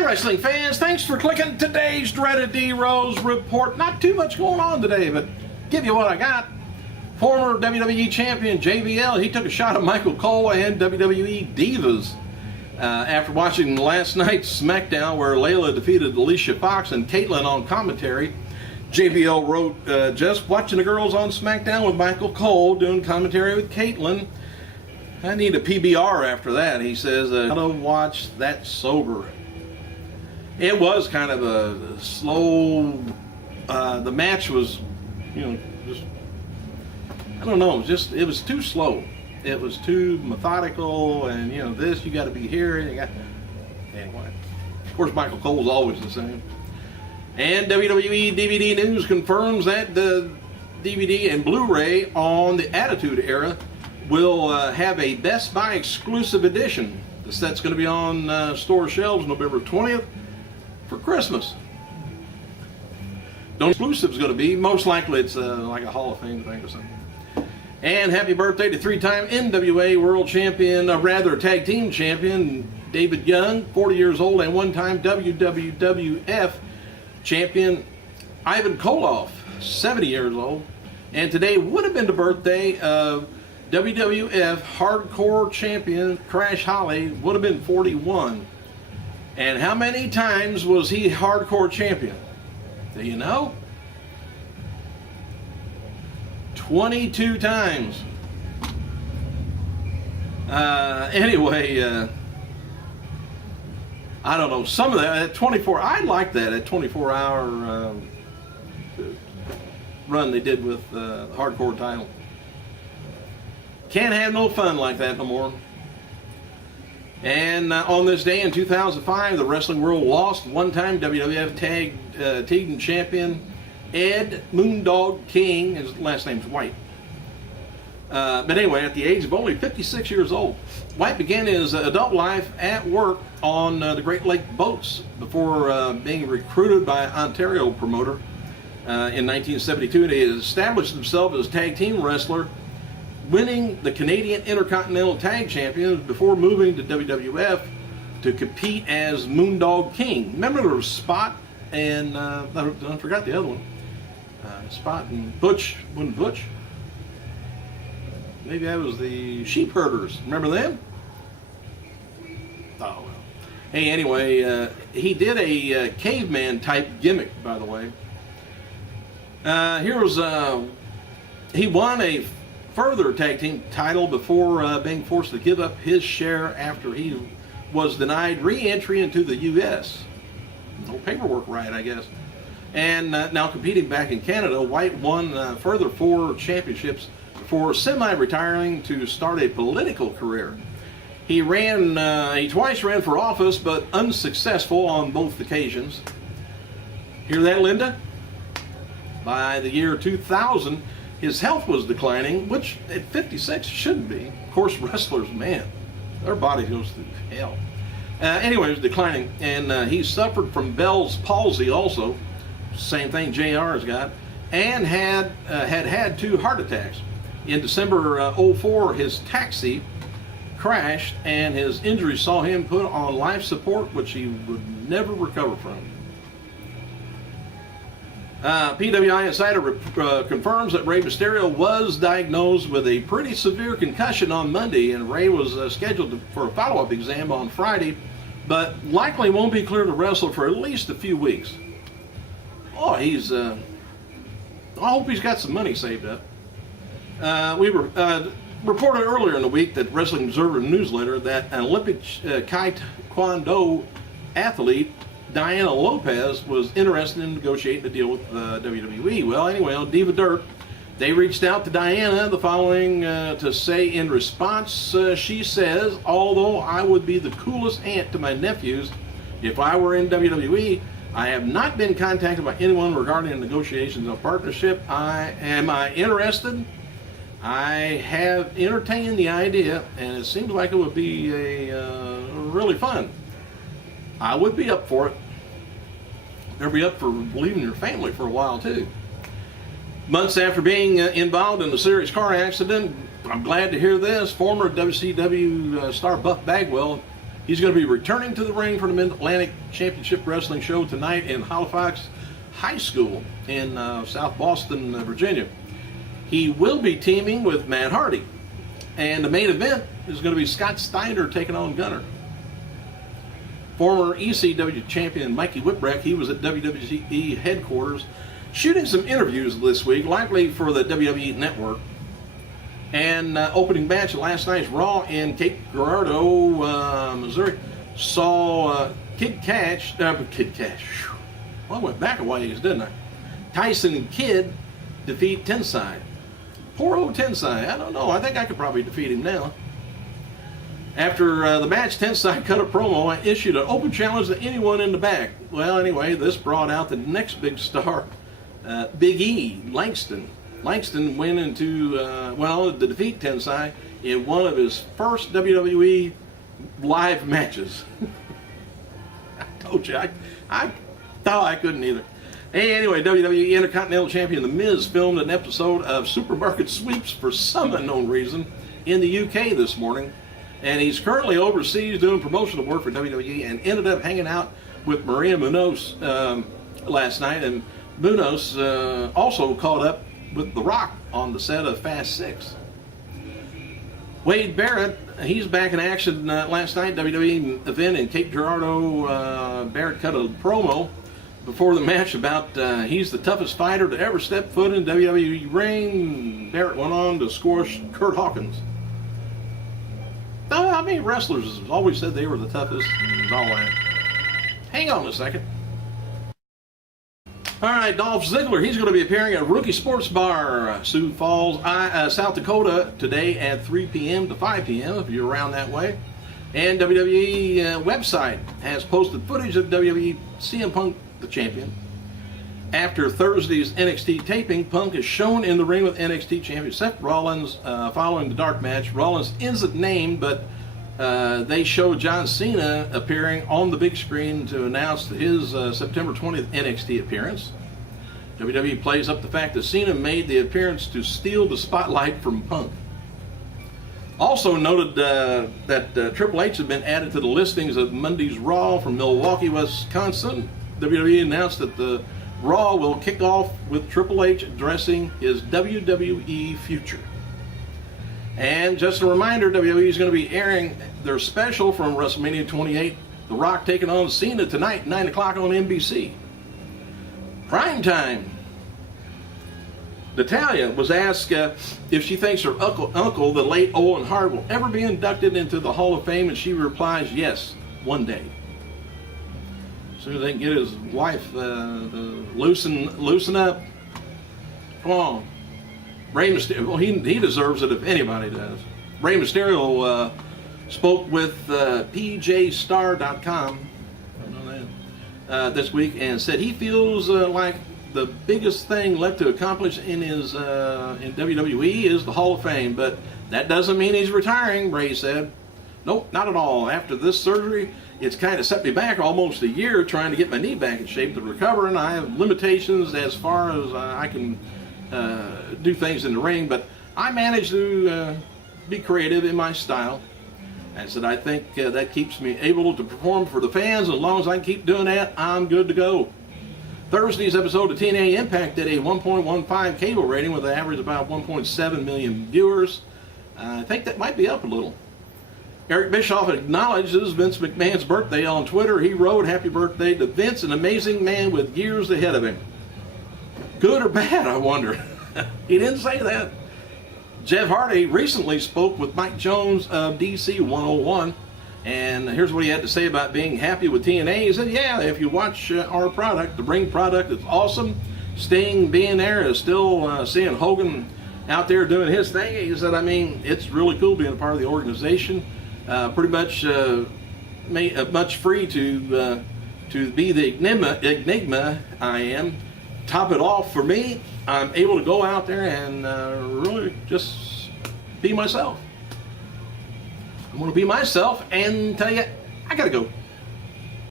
Hi, wrestling fans. Thanks for clicking today's dreaded D-Rose report. Not too much going on today, but give you what I got. Former WWE champion JBL, he took a shot at Michael Cole and WWE Divas. After watching last night's SmackDown where Layla defeated Alicia Fox and Caitlyn on commentary, JBL wrote, just watching the girls on SmackDown with Michael Cole doing commentary with Caitlyn. I need a PBR after that. He says, gotta watch that sober. It was kind of a slow, the match was, just, I don't know, it was too slow. It was too methodical, and this, you got to be here, and anyway. Of course, Michael Cole's always the same. And WWE DVD News confirms that the DVD and Blu-ray on the Attitude Era will have a Best Buy exclusive edition. The set's going to be on store shelves November 20th for Christmas. Don't exclusive is going to be. Most likely it's like a Hall of Fame thing or something. And happy birthday to three-time NWA World Champion, Tag Team Champion David Young, 40 years old, and one-time WWF Champion Ivan Koloff, 70 years old. And today would have been the birthday of WWF Hardcore Champion Crash Holly, would have been 41. And how many times was he Hardcore Champion? Do you know? 22 times. Anyway, I don't know, some of that at 24, I like that at 24-hour run they did with the Hardcore title. Can't have no fun like that no more. And on this day in 2005, the wrestling world lost one-time WWF Tag Team Champion Ed Moondog King. His last name's White. But anyway, at the age of only 56 years old, White began his adult life at work on the Great Lake boats before being recruited by Ontario promoter in 1972. And he established himself as a tag team wrestler, winning the Canadian Intercontinental Tag Champions before moving to WWF to compete as Moondog King. Remember there was Spot and I forgot the other one. Spot and Butch. Wasn't Butch? Maybe that was the Sheep Herders. Remember them? Oh well. Hey, anyway, he did a caveman type gimmick, by the way. He won a further tag team title before being forced to give up his share after he was denied re-entry into the U.S. No paperwork right, I guess. And now competing back in Canada, White won further 4 championships before semi-retiring to start a political career. He twice ran for office, but unsuccessful on both occasions. Hear that, Linda? By the year 2000, his health was declining, which at 56 shouldn't be. Of course, wrestlers, man, their body goes through hell. Anyway, it was declining, and he suffered from Bell's palsy also, same thing JR has got, and had 2 heart attacks. In December 04, his taxi crashed, and his injuries saw him put on life support, which he would never recover from. PWI Insider confirms that Rey Mysterio was diagnosed with a pretty severe concussion on Monday, and Rey was scheduled for a follow-up exam on Friday, but likely won't be cleared to wrestle for at least a few weeks. Oh, I hope he's got some money saved up. We reported earlier in the week that Wrestling Observer newsletter that an Olympic Taekwondo athlete, Diana Lopez, was interested in negotiating a deal with WWE. Well, anyway, on Diva Dirt, they reached out to Diana the following to say in response, she says, although I would be the coolest aunt to my nephews if I were in WWE, I have not been contacted by anyone regarding negotiations of partnership. Am I interested? I have entertained the idea, and it seems like it would be really fun. I would be up for it. They'll be up for leaving your family for a while too. Months after being involved in a serious car accident, I'm glad to hear this. Former WCW star Buff Bagwell, He's going to be returning to the ring for the Mid-Atlantic Championship Wrestling show tonight in Halifax High School in South Boston, Virginia. He will be teaming with Matt Hardy. And the main event is going to be Scott Steiner taking on Gunner. Former ECW champion Mikey Whipwreck, he was at WWE headquarters shooting some interviews this week, likely for the WWE Network. And opening match of last night's Raw in Cape Girardeau, Missouri, saw Kid Cash. Well, I went back a ways, didn't I? Tyson Kidd defeat Tensai. Poor old Tensai. I don't know. I think I could probably defeat him now. After the match, Tensai cut a promo and issued an open challenge to anyone in the back. Well, anyway, this brought out the next big star, Big E, Langston. Langston went into, to defeat Tensai in one of his first WWE live matches. I told you, I thought I couldn't either. Hey, anyway, WWE Intercontinental Champion The Miz filmed an episode of Supermarket Sweeps for some unknown reason in the UK this morning. And he's currently overseas doing promotional work for WWE and ended up hanging out with Maria Munoz last night. And Munoz also caught up with The Rock on the set of Fast 6. Wade Barrett, he's back in action last night, WWE event in Cape Girardeau. Barrett cut a promo before the match about he's the toughest fighter to ever step foot in WWE ring. Barrett went on to squash Kurt Hawkins. I mean, wrestlers have always said they were the toughest and all that. Hang on a second. All right, Dolph Ziggler, he's going to be appearing at Rookie Sports Bar, Sioux Falls, South Dakota, today at 3 p.m. to 5 p.m. if you're around that way. And WWE website has posted footage of WWE CM Punk, the champion. After Thursday's NXT taping, Punk is shown in the ring with NXT champion Seth Rollins following the dark match. Rollins isn't named, but they show John Cena appearing on the big screen to announce his September 20th NXT appearance. WWE plays up the fact that Cena made the appearance to steal the spotlight from Punk. Also noted that Triple H had been added to the listings of Monday's Raw from Milwaukee, Wisconsin. WWE announced that the Raw will kick off with Triple H addressing his WWE future. And just a reminder, WWE is going to be airing their special from WrestleMania 28, The Rock taking on Cena tonight, 9 o'clock on NBC. Prime time. Natalya was asked if she thinks her uncle, the late Owen Hart, will ever be inducted into the Hall of Fame, and she replies, yes, one day. As soon as they can get his wife loosen up. Come on. Rey Mysterio, well, he deserves it if anybody does. Rey Mysterio spoke with PJStar.com this week and said he feels like the biggest thing left to accomplish in his in WWE is the Hall of Fame, but that doesn't mean he's retiring, Rey said. Nope, not at all. After this surgery, it's kind of set me back almost a year trying to get my knee back in shape to recover, and I have limitations as far as I can do things in the ring, but I manage to be creative in my style. I said I think that keeps me able to perform for the fans. As long as I can keep doing that, I'm good to go. Thursday's episode of TNA Impact did a 1.15 cable rating with an average of about 1.7 million viewers. I think that might be up a little. Eric Bischoff acknowledges Vince McMahon's birthday on Twitter. He wrote, "Happy birthday to Vince, an amazing man with years ahead of him." Good or bad, I wonder. He didn't say that. Jeff Hardy recently spoke with Mike Jones of DC 101, and here's what he had to say about being happy with TNA. He said, yeah, if you watch our product, the Ring product is awesome. Sting being there is still seeing Hogan out there doing his thing. He said, I mean, it's really cool being a part of the organization. Pretty much much free to be the enigma I am. Top it off for me, I'm able to go out there and really just be myself. I'm going to be myself and tell you, I got to go.